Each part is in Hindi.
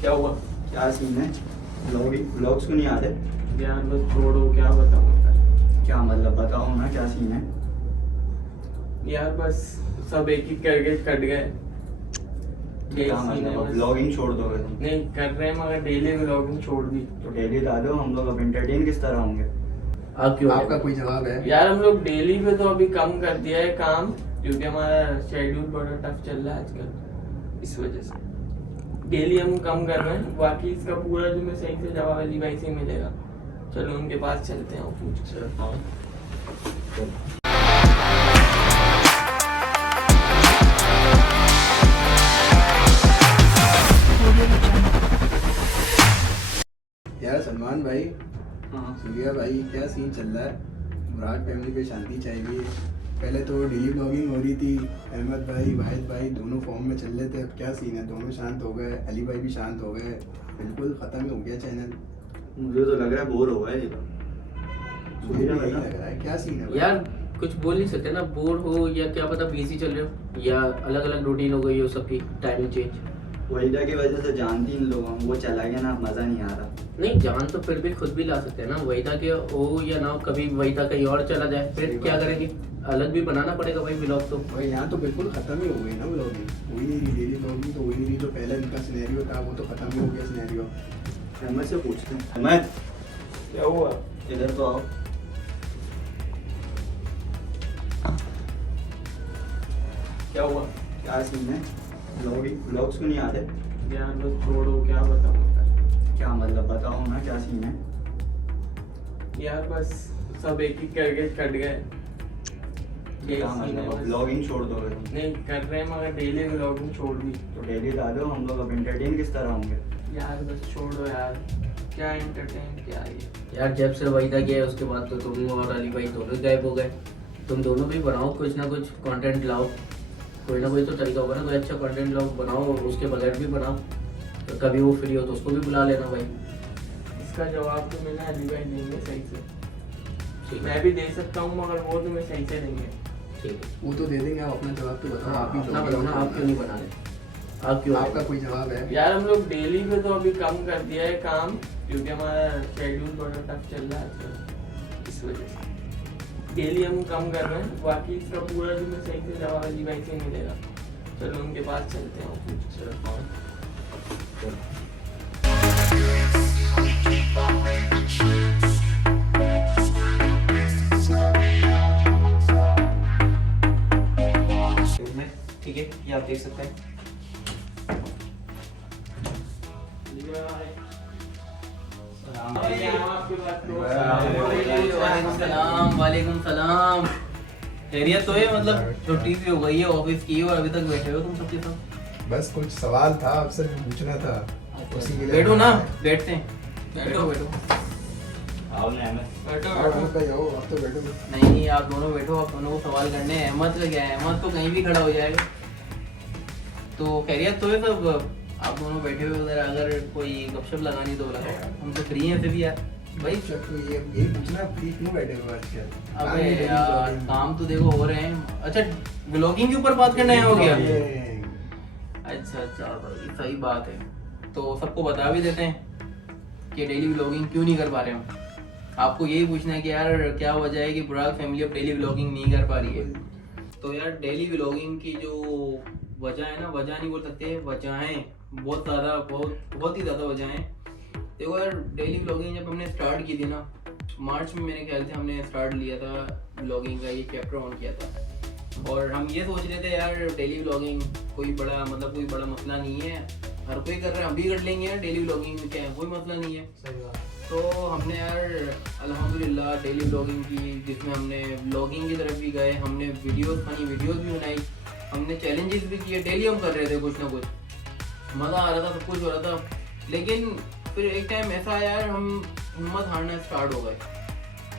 क्या हुआ? क्या सीन है? व्लॉग्स क्यों नहीं आ रहे? यार बस छोड़ो, क्या बताऊँ यार। क्या मतलब बताओ ना, क्या सीन है? यार बस सब एक एक करके कट गए। क्या मतलब अब व्लॉगिंग छोड़ दोगे तुम? नहीं कर रहे हैं मगर डेली व्लॉगिंग छोड़ दी। तो डेली डालो, हम लोग अब एंटरटेन किस तरह होंगे? आप क्यों? आपका कोई जवाब है? यार हम लोग डेली पे तो अभी कम कर दिया है काम, क्योंकि हमारा शेड्यूल बड़ा टफ चल रहा है आजकल, इस वजह से डेली हम कम कर रहे हैं। बाकी इसका पूरा जो मैं सही से जवाब अली भाई से मिलेगा। चलो उनके पास चलते हैं और पूछते हैं। यार सलमान भाई, हाँ। सूर्या भाई, क्या सीन चल रहा है? मुराद फैमिली पे शांति चाहिए। पहले तो डेली ब्लॉगिंग हो रही थी, अहमद भाई, वाहिद भाई दोनों फॉर्म में चल रहे थे। अब क्या सीन है? दोनों शांत हो गए, अली भाई भी शांत हो गए, बिल्कुल खत्म ही हो गया चैनल। मुझे तो लग रहा है बोर हो गए ये तो। मुझे भी यही लग रहा है। क्या सीन है भाई? यार कुछ बोल नहीं सकते ना, बोर हो या क्या पता बिजी चल रहे हो या अलग अलग रूटीन हो गई हो सबकी, टाइमिंग चेंज। वहीदा की वजह से जानती इन लोगों को, वो चला गया ना, मजा नहीं आ रहा। नहीं जान तो फिर भी खुद भी ला सकते हैं ना, वहीदा के हो या ना हो, कभी वहीदा कहीं और चला जाए फिर सही क्या बात है। करेंगे? अलग भी बनाना पड़ेगा भाई ब्लॉग तो। भाई यहाँ तो बिल्कुल खत्म ही हो गई ना ब्लॉगिंग, हो ही नहीं रही। डेली ब्लॉगिंग तो हो ही नहीं रही। जो पहले इनका सिनेरियो था वो तो खत्म ही हो गया सिनेरियो। अहमद से पूछते हैं। अहमद, क्या हुआ? इधर तो आओ। क्या हुआ? क्या सीन है? व्लॉग्स क्यों नहीं आ रहे? यार बस छोड़ो, क्या बताऊँ यार। क्या मतलब बताओ ना, क्या सीन है? यार बस सब एक एक करके कट गए। क्या मतलब अब व्लॉगिंग छोड़ दोगे तुम? नहीं कर रहे हैं मगर डेली व्लॉगिंग छोड़ दी। तो डेली डालो, हम लोग अब एंटरटेन किस तरह होंगे? यार बस छोड़ो यार, क्या एंटरटेन क्या ये। यार जब से वहीदा गया उसके बाद तो तुम और अली भाई दोनों गायब हो गए। तुम दोनों भी बनाओ कुछ ना कुछ कंटेंट लाओ, कोई ना कोई तो तरीका होगा ना, कोई अच्छा कंटेंट लाओ बनाओ, उसके बगैर भी बनाओ। तो कभी वो फ्री हो तो उसको भी बुला लेना भाई। इसका जवाब तो मैंने अली भाई देंगे सही से। ठीक है, मैं भी दे सकता हूँ मगर वो तुम्हें सही से देंगे। ठीक है। वो तो दे देंगे, आप अपना जवाब तो बताओ। आप ही अपना बताओ ना, आप क्यों नहीं बना रहे? आप क्यों? आपका कोई जवाब है? यार हम लोग डेली पे तो अभी कम कर दिया है काम, क्योंकि हमारा शेड्यूल बड़ा टफ चल रहा है आजकल, इस वजह से डेली हम कम कर रहे हैं। बाकी इसका पूरा जो मैं सही से जवाब अली भाई से मिलेगा। चलो उनके पास चलते हैं और पूछते हैं। ठीक है, ये आप देख सकते हैं। वालेकुम सलाम। खैरियत तो है? मतलब छुट्टी भी हो गई है ऑफिस की और अभी तक बैठे हो तुम सबके साथ? बस कुछ सवाल था आपसे पूछना था, उसी के लिए। बैठो ना, बैठते हैं। बैठो बैठो। आओ ना अहमद। बैठो और बैठो। अहमद भाई आओ, आप तो बैठो। नहीं आप दोनों बैठो, आप दोनों को सवाल करने हैं। अहमद का क्या है, अहमद तो कहीं भी खड़ा हो जाएगा। तो खैरियत तो है सब? आप दोनों बैठे हुए उधर, अगर कोई गपशप लगानी तो लगाओ, हम तो फ्री हैं फिर भी यार। भाई अच्छा, तो ये यही पूछना, फ्री क्यों बैठे हो आजकल? अबे यार काम तो देखो हो रहे हैं। अच्छा व्लॉगिंग के ऊपर बात करना है हो गया? अच्छा अच्छा भाई सही बात है। तो सबको बता भी देते हैं कि डेली व्लॉगिंग क्यों नहीं कर पा रहे हम। आपको यही पूछना है कि यार क्या वजह है कि बुराक फैमिली अब डेली व्लॉगिंग नहीं कर पा रही है। तो यार डेली व्लॉगिंग की जो वजह है ना, वजह नहीं बोल सकते, वजहें बहुत ज़्यादा, बहुत ही ज़्यादा वजह हैं। देखो यार डेली व्लॉगिंग जब हमने स्टार्ट की थी ना, मार्च में मेरे ख्याल से हमने स्टार्ट लिया था व्लॉगिंग का, ये चैप्टर ऑन किया था। और हम ये सोच रहे थे यार डेली व्लॉगिंग कोई बड़ा मतलब कोई बड़ा मसला नहीं है, हर कोई कर रहा है, हम भी कर लेंगे यार। डेली व्लॉगिंग में क्या है, कोई मसला नहीं है। सही बात। तो हमने यार अल्हम्दुलिल्लाह डेली व्लॉगिंग की, जिसमें हमने व्लॉगिंग की तरफ भी गए, हमने वीडियोस, फनी वीडियोस भी बनाई, हमने चैलेंजेस भी किए। डेली हम कर रहे थे कुछ ना कुछ, मज़ा आ रहा था, सब कुछ हो रहा था। लेकिन फिर एक टाइम ऐसा आया यार, हम हिम्मत हारना स्टार्ट हो गए।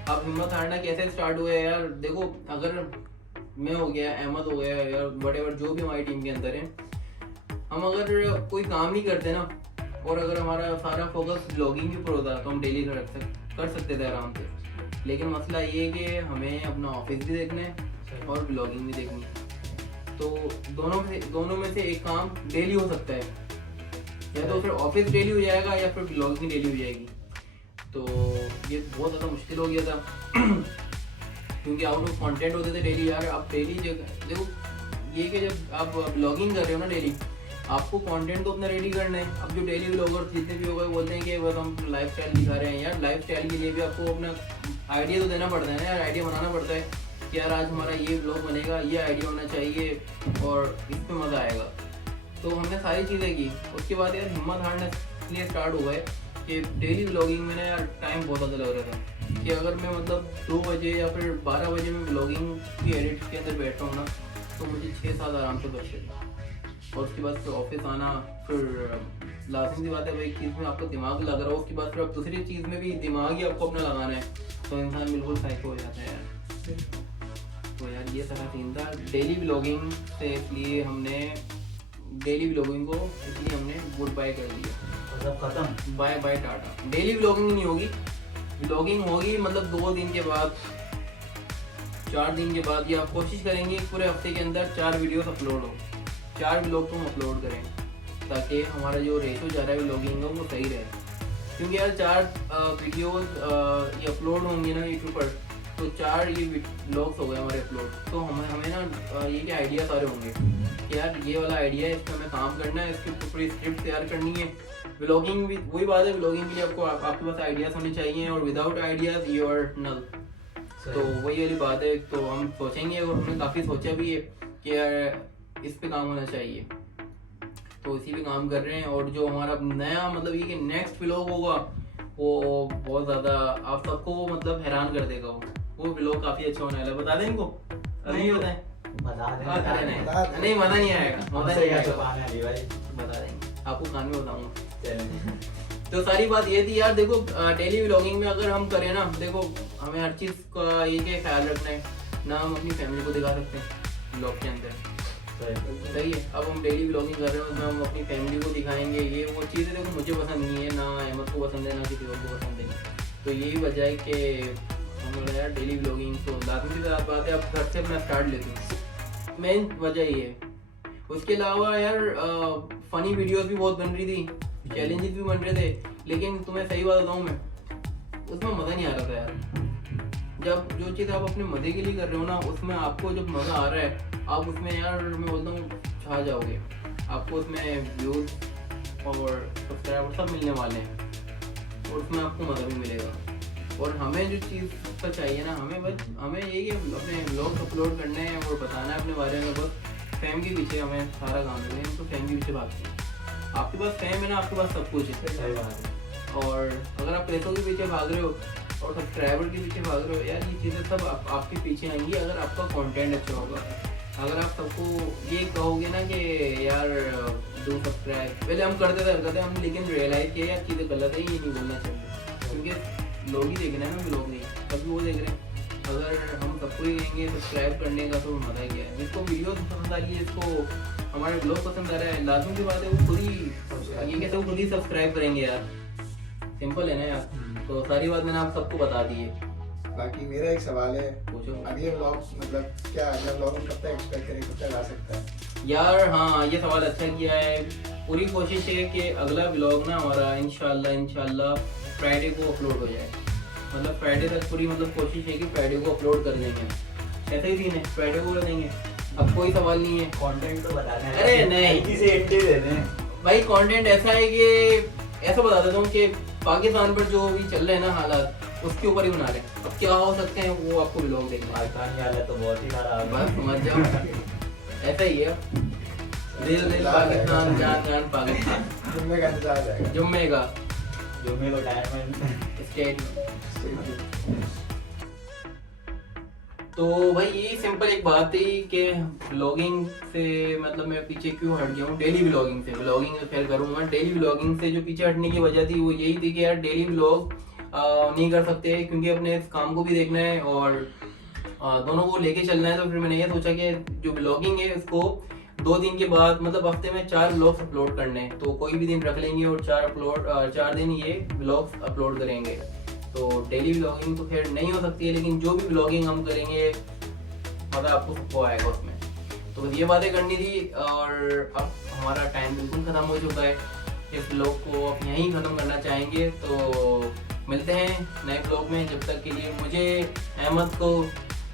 अब हिम्मत हारना कैसे स्टार्ट हुआ है यार? देखो अगर मैं हो गया, अहमद हो गया यार, वटेवर जो भी हमारी टीम के अंदर है, हम अगर कोई काम नहीं करते ना, और अगर हमारा सारा फोकस ब्लॉगिंग के ऊपर होता तो हम डेली कर सकते थे आराम से। लेकिन मसला ये है कि हमें अपना ऑफिस भी देखना है और ब्लॉगिंग भी देखनी है। तो दोनों में से एक काम डेली हो सकता है, या तो फिर ऑफिस डेली हो जाएगा या फिर ब्लॉगिंग डेली हो जाएगी। तो ये बहुत ज़्यादा मुश्किल हो गया था क्योंकि आउट ऑफ कंटेंट होते थे डेली यार। आप डेली देखो ये कि जब आप ब्लॉगिंग कर रहे हो ना डेली, आपको कंटेंट तो अपना रेडी करना है। अब जो डेली ब्लॉगर जितने भी हो गए बोलते हैं कि बस हम लाइफ स्टाइल दिखा रहे हैं यार, लाइफ स्टाइल के लिए भी आपको अपना आइडिया तो देना पड़ता है ना यार, आइडिया बनाना पड़ता है कि यार आज हमारा ये ब्लॉग बनेगा, ये आइडिया होना चाहिए और इस पर मज़ा आएगा। तो हमने सारी चीज़ें की। उसके बाद यार हिम्मत हारने इसलिए स्टार्ट हो गए कि डेली ब्लॉगिंग में ना यार टाइम बहुत ज़्यादा लग रहा था कि अगर मैं मतलब 2 बजे या फिर 12 बजे में ब्लॉगिंग की एडिट के अंदर बैठ रहा हूँ ना तो मुझे 6-7 आराम से बचते थे। और उसके बाद फिर ऑफिस आना, फिर लाजमी सी बात है भाई चीज़ में आपका दिमाग लग रहा हो, उसके बाद फिर आप दूसरी चीज़ में भी दिमाग ही आपको अपना लगाना है, तो इंसान बिल्कुल साइको हो जाता है यार। तो यार ये सारा सीन था डेली ब्लॉगिंग से, इसलिए हमने डेली ब्लॉगिंग को गुड बाय कर दिया, मतलब खत्म, bye bye tata. Daily blogging नहीं होगी, ब्लॉगिंग होगी मतलब 2 दिन के बाद, 4 दिन के बाद, या आप कोशिश करेंगे पूरे हफ्ते के अंदर 4 वीडियोस अपलोड हो, 4 ब्लॉग को हम अपलोड करें ताकि हमारा जो रेशो जा रहा है ब्लॉगिंग का वो सही रहे। क्योंकि यार 4 वीडियोस ये अपलोड होंगे ना यूट्यूब पर, तो 4 ये ब्लॉग्स हो गए हमारे अपलोड, तो हमें ना ये क्या आइडिया सारे होंगे कि यार ये वाला आइडिया है, इस पर हमें काम करना है, इसकी पूरी स्क्रिप्ट तैयार करनी है। ब्लॉगिंग भी वही बात है, ब्लॉगिंग के लिए आपको आपके पास आइडियाज होने चाहिए और विदाउट आइडियाज यू आर नल। तो वही वाली बात है। तो हम सोचेंगे और हमने काफ़ी सोचा भी है कि यार इस पे काम होना चाहिए, तो इसी पे काम कर रहे हैं। और जो हमारा नया मतलब ये कि नेक्स्ट व्लॉग होगा वो बहुत ज़्यादा आप सबको मतलब हैरान कर देगा। वो व्लॉग काफ़ी अच्छा होने वाला है। बता दें इनको? अभी नहीं बताएं? नहीं मज़ा नहीं आएगा, मज़ा नहीं आएगा, बता देंगे आपको, खाने में बताऊँगा। तो सारी बात ये थी यार, देखो डेली व्लॉगिंग में अगर हम करें ना, देखो हमें हर चीज़ का ये क्या ख्याल रखना है ना, हम अपनी फैमिली को दिखा सकते हैं व्लॉग के अंदर, सही है। अब हम डेली व्लॉगिंग कर रहे हैं उसमें हम अपनी फैमिली को दिखाएंगे, ये वो चीज़ें देखो मुझे पसंद नहीं है, ना अहमद को पसंद है, ना किसी और को पसंद है। तो यही वजह है कि हम बोला यार डेली व्लॉगिंग तो लाजमी की बात है, अब घर से मैं स्टार्ट लेती हूँ, मेन वजह ये है। उसके अलावा यार फ़नी वीडियोस भी बहुत बन रही थी, चैलेंजेस भी बन रहे थे, लेकिन तुम्हें सही बात बताऊँ मैं, उसमें मज़ा नहीं आ रहा था यार। जब जो चीज़ आप अपने मज़े के लिए कर रहे हो ना, उसमें आपको जब मज़ा आ रहा है आप उसमें यार मैं बोलता हूँ छा जाओगे, आपको उसमें व्यूज़ और सब्सक्राइबर सब मिलने वाले हैं और उसमें आपको मज़ा भी मिलेगा। और हमें जो चीज़ का चाहिए ना, हमें यही है अपने व्लॉग अपलोड करने हैं और बताना है अपने बारे में, बस फैम के पीछे हमें सारा काम है, हम तो फैम के पीछे भागते हैं। आपके पास फैम है ना, आपके पास सब कुछ है। सही बात है। और अगर आप पैसों के पीछे भाग रहे हो और सब्सक्राइबर के पीछे भाग रहे हो यार, ये चीज़ें सब आपके पीछे आएंगी अगर आपका कंटेंट अच्छा होगा। अगर आप सबको ये कहोगे ना कि यार डू सब्सक्राइब, पहले हम करते थे हम, लेकिन रियलाइज किया यार चीज़ें गलत है, ये नहीं बोलना चाहिए, क्योंकि लोग ही देख रहे हैं ना, लोग नहीं कभी वो देख रहे हैं। अगर हम सबको ही कहेंगे सब्सक्राइब करने का तो मज़ा क्या है। जिसको वीडियो पसंद आ रही है, इसको हमारे ब्लॉग पसंद आ रहा है, लाजमी की बात है वो खुद ही ये कहते वो खुद ही सब्सक्राइब करेंगे यार, सिंपल है ना यार। तो सारी बात मैंने आप सबको बता दी है। बाकी मेरा एक सवाल है, पूछो। अगले व्लॉग मतलब क्या अगला व्लॉग कब तक एक्सपेक्ट करें, कब तक आ सकता है? यार हाँ, ये सवाल अच्छा किया है। पूरी कोशिश है कि अगला व्लॉग ना हमारा इंशाल्लाह फ्राइडे को अपलोड हो जाए, मतलब फ्राइडे तक पूरी मतलब कोशिश है कि फ्राइडे को अपलोड कर देंगे। ऐसा ही सीन है, फ्राइडे को कर देंगे, अब कोई सवाल नहीं है। कंटेंट तो बताना है। अरे नहीं, किसी एंट्री दे दें भाई कंटेंट ऐसा है कि ऐसा बता देता हूँ कि पाकिस्तान पर जो भी चल रहे हैं ना हालात, उसके ऊपर ही बना रहे हैं। अब क्या हो सकते हैं वो आपको व्लॉग देखना, पाकिस्तान की हालत तो बहुत ही खराब है। बस समझ जाओ, ऐसा ही है। दिल पाकिस्तान, जान पाकिस्तान। जुम्मे का इंतजार रहेगा, जुम्मे का जुम्मे को टाइम स्टेट। तो भाई ये सिंपल एक बात थी कि व्लॉगिंग से मतलब मैं पीछे क्यों हट गया हूँ। डेली व्लॉगिंग से, व्लॉगिंग तो खैर करूँगा, डेली व्लॉगिंग से जो पीछे हटने की वजह थी वो यही थी कि यार डेली व्लॉग नहीं कर सकते क्योंकि अपने इस काम को भी देखना है और दोनों को लेके चलना है। तो फिर मैंने ये सोचा कि जो व्लॉगिंग है उसको 2 दिन के बाद मतलब हफ्ते में 4 व्लॉग्स अपलोड करने हैं, तो कोई भी दिन रख लेंगे और 4 दिन ये व्लॉग्स अपलोड करेंगे। तो डेली व्लॉगिंग तो खैर नहीं हो सकती है, लेकिन जो भी व्लॉगिंग हम करेंगे मज़ा आपको सबको आएगा उसमें। तो ये बातें करनी थी और अब हमारा टाइम बिल्कुल ख़त्म हो चुका है। इस ब्लॉग को अब यहीं ख़त्म करना चाहेंगे। तो मिलते हैं नए ब्लॉग में, जब तक के लिए मुझे, अहमद को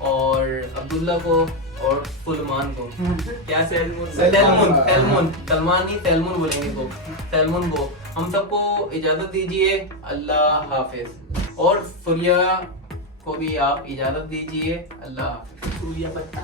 और अब्दुल्ला को और सुलेमान को क्या सैलमून सलमान नहीं सैलमून बोलेंगे को, सैलमून को हम सबको इजाज़त दीजिए। अल्लाह हाफिज। और सूर्या को भी आप इजाज़त दीजिए। अल्लाह हाफिज। सूर्या पत्ता